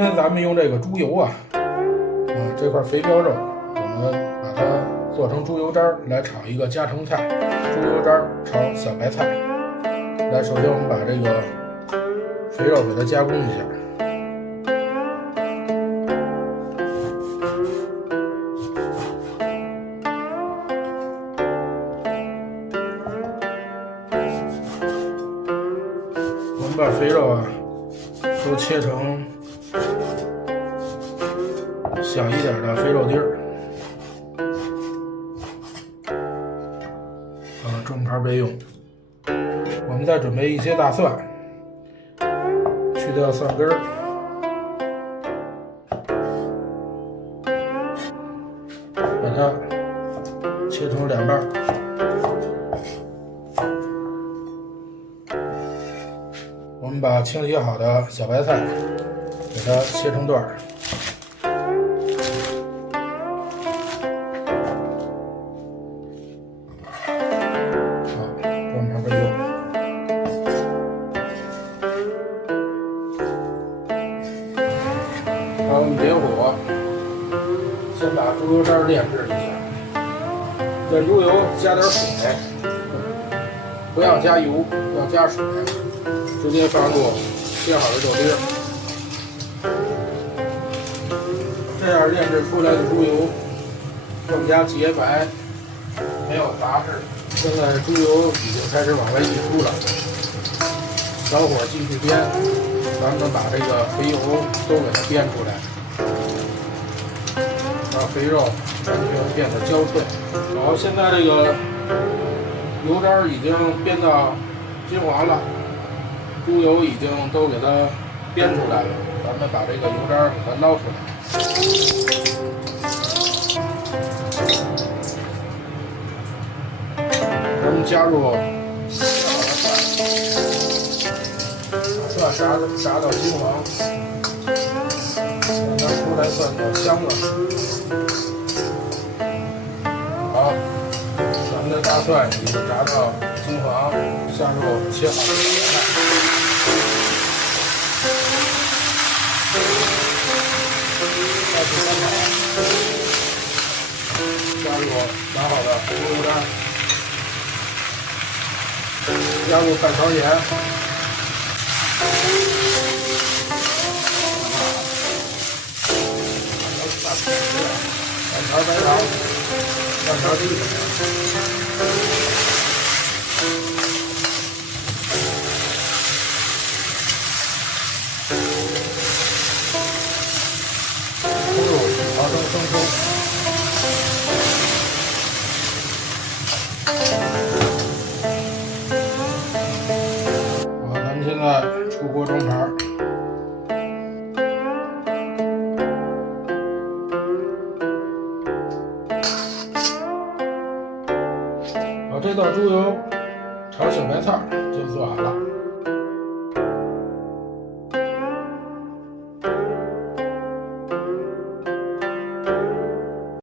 天咱们用这个猪油啊，这块肥膘肉，我们把它做成猪油渣来炒一个家常菜，猪油渣炒小白菜。来，首先我们把这个肥肉给它加工一下。我们把肥肉啊都切成小一点的肥肉丁儿，正盘备用。我们再准备一些大蒜，去掉蒜根儿，把它切成两半。我们把清洗好的小白菜给它切成段儿。正盘备用。好，我们点火，先把猪油渣炼制一下。炼猪油加点水，不要加油，要加水。直接放入切好的肉丁，这样炼制出来的猪油更加洁白，没有杂质。现在猪油已经开始往外溢出了，小火继续煸，咱们把这个肥油都给它煸出来，让肥肉完全变得焦脆。好，现在这个油渣已经煸到金黄了。猪油已经都给它煸出来了，咱们把这个油渣给它捞出来。咱们加入把蒜炸到金黄，让它出来蒜的香味。好，咱们的大蒜已经炸到金黄，下入切好的小白菜。再去翻炒，加入打好的猪油渣，加入半勺盐，半勺白糖，半勺低水。熬成生抽，好，咱们现在出锅装盘。好，这道猪油炒小白菜就做好了。